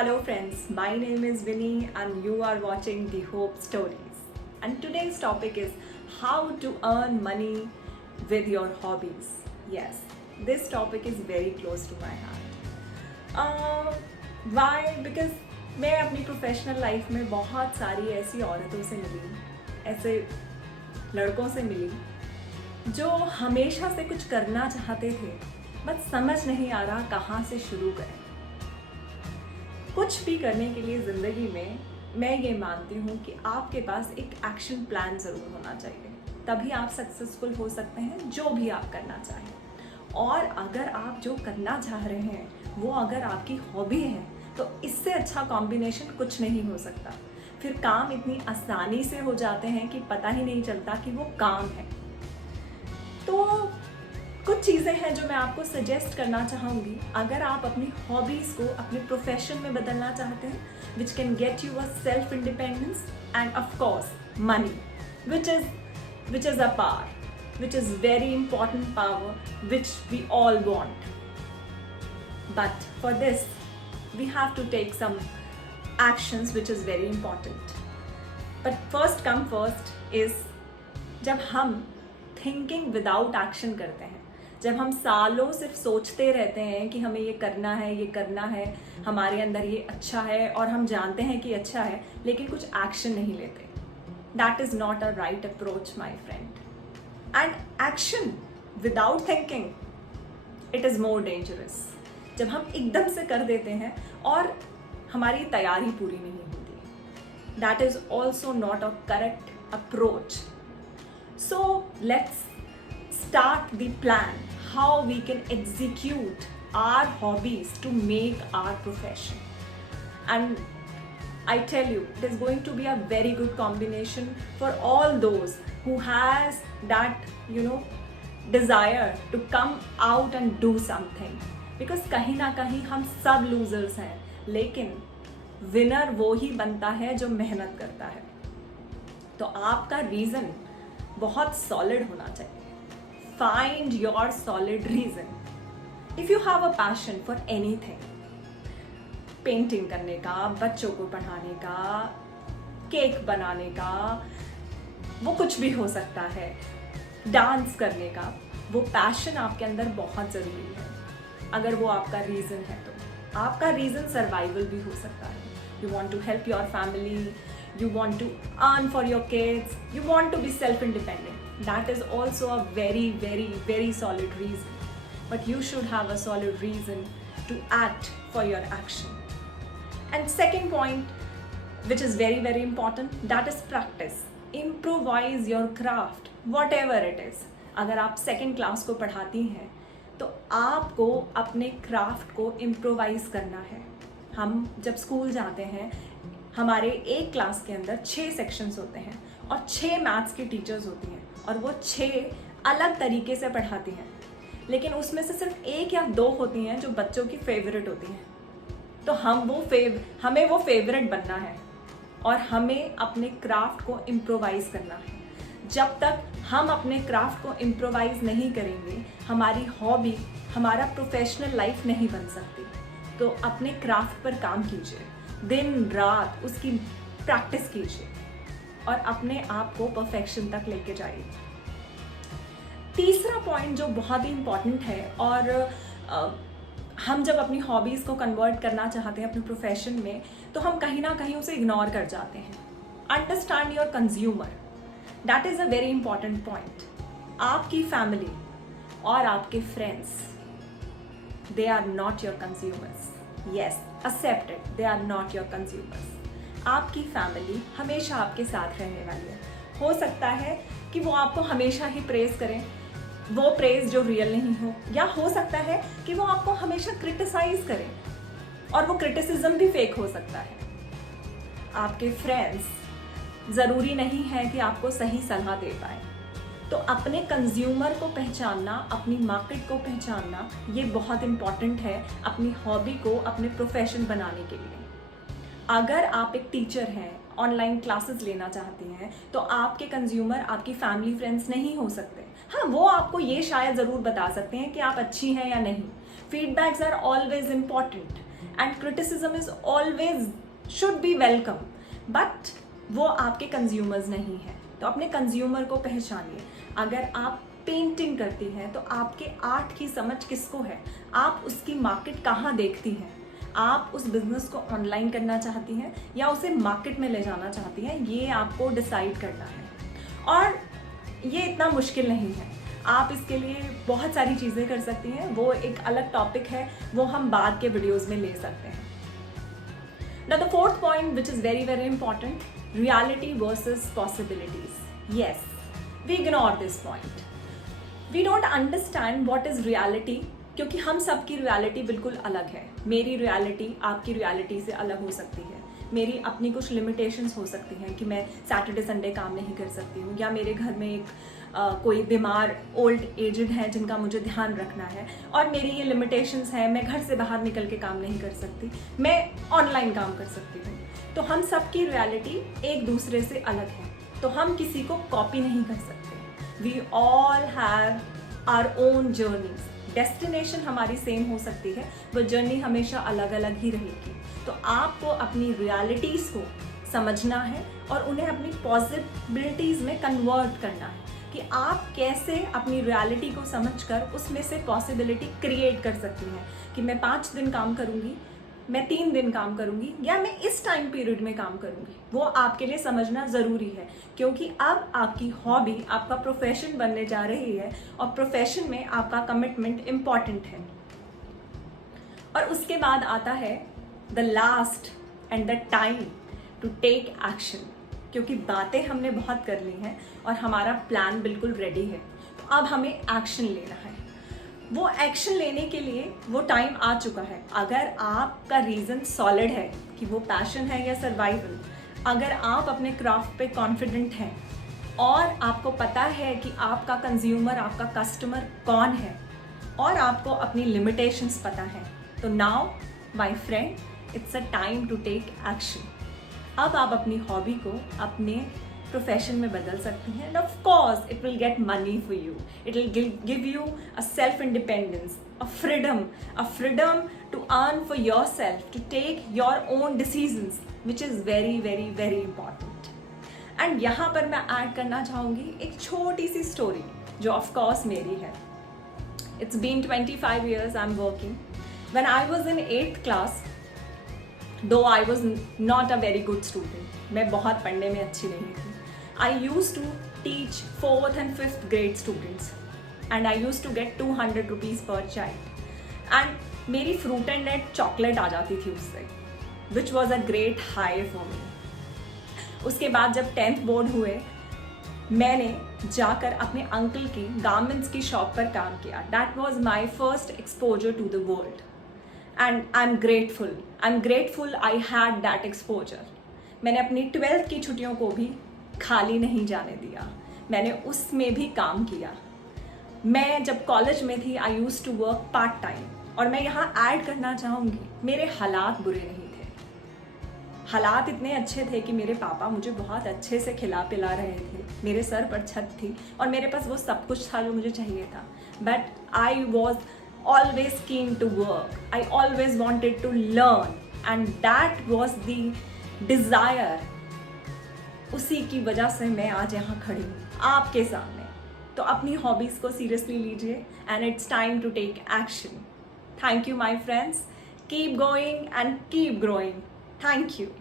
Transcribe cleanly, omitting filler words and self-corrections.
Hello friends, my name is Vinny and you are watching The Hope Stories. And today's topic is how to earn money with your hobbies. Yes, this topic is very close to my heart. Why? Because मैं अपनी professional life में बहुत सारी ऐसी औरतों से मिली, ऐसे लड़कों से मिली जो हमेशा से कुछ करना चाहते थे बट समझ नहीं आ रहा कहाँ से शुरू करें। कुछ भी करने के लिए ज़िंदगी में मैं ये मानती हूँ कि आपके पास एक एक्शन प्लान ज़रूर होना चाहिए, तभी आप सक्सेसफुल हो सकते हैं जो भी आप करना चाहें। और अगर आप जो करना चाह रहे हैं वो अगर आपकी हॉबी है तो इससे अच्छा कॉम्बिनेशन कुछ नहीं हो सकता। फिर काम इतनी आसानी से हो जाते हैं कि पता ही नहीं चलता कि वो काम है। तो कुछ चीज़ें हैं जो मैं आपको सजेस्ट करना चाहूँगी अगर आप अपनी हॉबीज़ को अपने प्रोफेशन में बदलना चाहते हैं, which can get you a self independence and of course money, which is a power, which is very important power which we all want. But for this we have to take some actions which is very important. But first come first is जब हम thinking without action करते हैं, जब हम सालों सिर्फ सोचते रहते हैं कि हमें ये करना है, हमारे अंदर ये अच्छा है और हम जानते हैं कि अच्छा है लेकिन कुछ एक्शन नहीं लेते, that is not a right approach my friend. And action without thinking it is more dangerous. जब हम एकदम से कर देते हैं और हमारी तैयारी पूरी नहीं होती, that is also not a correct approach. So let's start the plan how we can execute our hobbies to make our profession. And I tell you, it is going to be a very good combination for all those who has that, desire to come out and do something. Because कहीं ना कहीं हम सब losers हैं, लेकिन winner वो ही बनता है जो मेहनत करता है। तो आपका रीज़न बहुत सॉलिड होना चाहिए। Find your solid reason. If you have a passion for anything, painting करने का, बच्चों को पढ़ाने का, केक बनाने का, वो कुछ भी हो सकता है, डांस करने का, वो पैशन आपके अंदर बहुत ज़रूरी है। अगर वो आपका रीज़न है तो आपका रीज़न सर्वाइवल भी हो सकता है। You want to help your family, you want to earn for your kids, you want to be self-independent. That is also a very, very, very solid reason. But you should have a solid reason to act for your action. And second point, which is very, very important, that is practice. Improvise your craft, whatever it is. अगर आप second class को पढ़ाती हैं तो आपको अपने craft को improvise करना है। हम जब स्कूल जाते हैं, हमारे एक क्लास के अंदर 6 सेक्शंस होते हैं और 6 मैथ्स की टीचर्स होती हैं और वो 6 अलग तरीके से पढ़ाती हैं, लेकिन उसमें से सिर्फ 1 या 2 होती हैं जो बच्चों की फेवरेट होती हैं। तो हमें वो फेवरेट बनना है और हमें अपने क्राफ्ट को इम्प्रोवाइज करना है। जब तक हम अपने क्राफ्ट को इम्प्रोवाइज नहीं करेंगे, हमारी हॉबी, हमारा प्रोफेशनल लाइफ नहीं बन सकती। तो अपने क्राफ्ट पर काम कीजिए, दिन रात उसकी प्रैक्टिस कीजिए और अपने आप को परफेक्शन तक लेके जाइए। तीसरा पॉइंट जो बहुत ही इम्पॉर्टेंट है, और हम जब अपनी हॉबीज़ को कन्वर्ट करना चाहते हैं अपने प्रोफेशन में, तो हम कहीं ना कहीं उसे इग्नोर कर जाते हैं। Understand your consumer, that is a very important point. आपकी फैमिली और आपके friends, they are not your consumers. Yes, accept it. They are not your consumers. आपकी फैमिली हमेशा आपके साथ रहने वाली है। हो सकता है कि वो आपको हमेशा ही प्रेज करें, वो प्रेज जो रियल नहीं हो, या हो सकता है कि वो आपको हमेशा क्रिटिसाइज करें और वो क्रिटिसिज्म भी फेक हो सकता है। आपके फ्रेंड्स ज़रूरी नहीं है कि आपको सही सलाह दे पाए। तो अपने कंज्यूमर को पहचानना, अपनी मार्केट को पहचानना, ये बहुत इम्पॉर्टेंट है अपनी हॉबी को अपने प्रोफेशन बनाने के लिए। अगर आप एक टीचर हैं, ऑनलाइन क्लासेस लेना चाहती हैं, तो आपके कंज्यूमर आपकी फैमिली फ्रेंड्स नहीं हो सकते। हाँ, वो आपको ये शायद ज़रूर बता सकते हैं कि आप अच्छी हैं या नहीं। Feedbacks are always important, and criticism is always should be welcome, but वो आपके कंज्यूमर्स नहीं है। तो अपने कंज्यूमर को पहचानिए। अगर आप पेंटिंग करती हैं तो आपके आर्ट की समझ किसको है, आप उसकी मार्केट कहाँ देखती हैं, आप उस बिजनेस को ऑनलाइन करना चाहती हैं या उसे मार्केट में ले जाना चाहती हैं, ये आपको डिसाइड करना है। और ये इतना मुश्किल नहीं है, आप इसके लिए बहुत सारी चीज़ें कर सकती हैं, वो एक अलग टॉपिक है, वो हम बाद के वीडियोज़ में ले सकते हैं। Now the fourth point, which is very very important, reality versus possibilities. Yes, we ignore this point. We don't understand what is reality, क्योंकि हम सबकी रियलिटी बिल्कुल अलग है। मेरी रियलिटी आपकी रियलिटी से अलग हो सकती है। मेरी अपनी कुछ लिमिटेशंस हो सकती हैं कि मैं सैटरडे संडे काम नहीं कर सकती हूँ, या मेरे घर में एक कोई बीमार ओल्ड एजड है जिनका मुझे ध्यान रखना है, और मेरी ये लिमिटेशंस हैं, मैं घर से बाहर निकल के काम नहीं कर सकती, मैं ऑनलाइन काम कर सकती हूँ। तो हम सबकी रियलिटी एक दूसरे से अलग है, तो हम किसी को कॉपी नहीं कर सकते। We all have our own journeys. Destination हमारी सेम हो सकती है, वो जर्नी हमेशा अलग अलग ही रहेगी। तो आपको अपनी रियलिटीज़ को समझना है और उन्हें अपनी पॉसिबिलिटीज़ में कन्वर्ट करना है कि आप कैसे अपनी रियलिटी को समझकर उसमें से पॉसिबिलिटी क्रिएट कर सकती हैं कि मैं 5 दिन काम करूँगी, मैं 3 दिन काम करूँगी, या मैं इस टाइम पीरियड में काम करूँगी। वो आपके लिए समझना ज़रूरी है, क्योंकि अब आपकी हॉबी आपका प्रोफेशन बनने जा रही है और प्रोफेशन में आपका कमिटमेंट इम्पॉर्टेंट है। और उसके बाद आता है the last and the time to take action, क्योंकि बातें हमने बहुत कर ली हैं और हमारा प्लान बिल्कुल रेडी है। तो अब हमें एक्शन लेना है। वो एक्शन लेने के लिए वो टाइम आ चुका है। अगर आपका रीज़न सॉलिड है कि वो पैशन है या सर्वाइवल, अगर आप अपने क्राफ्ट पे कॉन्फिडेंट हैं और आपको पता है कि आपका कंज्यूमर, आपका कस्टमर कौन है, और आपको अपनी लिमिटेशंस पता है, तो now my friend, it's a time to take action. अब आप अपनी हॉबी को अपने प्रोफेशन में बदल सकती हैं, and of course it will get money for you, it will give you a self independence, a freedom to earn for yourself, to take your own decisions, which is very very very important. And यहाँ पर मैं add करना चाहूँगी एक छोटी सी story जो of course मेरी है। It's been 25 years I am working. When I was in 8th class, though I was not a very good student, मैं बहुत पढ़ने में अच्छी नहीं थी, I used to teach 4th and 5th grade students and I used to get 200 rupees per child, and मेरी fruit and nut chocolate आ जाती थी उससे, which was a great high for me। उसके बाद जब 10th बोर्ड हुए, मैंने जाकर अपने अंकल की गारमेंट्स की शॉप पर काम किया। That was my first exposure to the world and I'm grateful I had that exposure। मैंने अपनी 12th की छुट्टियों को भी खाली नहीं जाने दिया, मैंने उसमें भी काम किया। मैं जब कॉलेज में थी I used to work part time, और मैं यहाँ ऐड करना चाहूँगी, मेरे हालात बुरे नहीं थे। हालात इतने अच्छे थे कि मेरे पापा मुझे बहुत अच्छे से खिला पिला रहे थे, मेरे सर पर छत थी और मेरे पास वो सब कुछ था जो मुझे चाहिए था। But I was always keen to work, I always wanted to learn, and that was the desire। उसी की वजह से मैं आज यहाँ खड़ी हूँ आपके सामने। तो अपनी हॉबीज़ को सीरियसली लीजिए, and it's time to take action। Thank you my friends, keep going and keep growing। Thank you।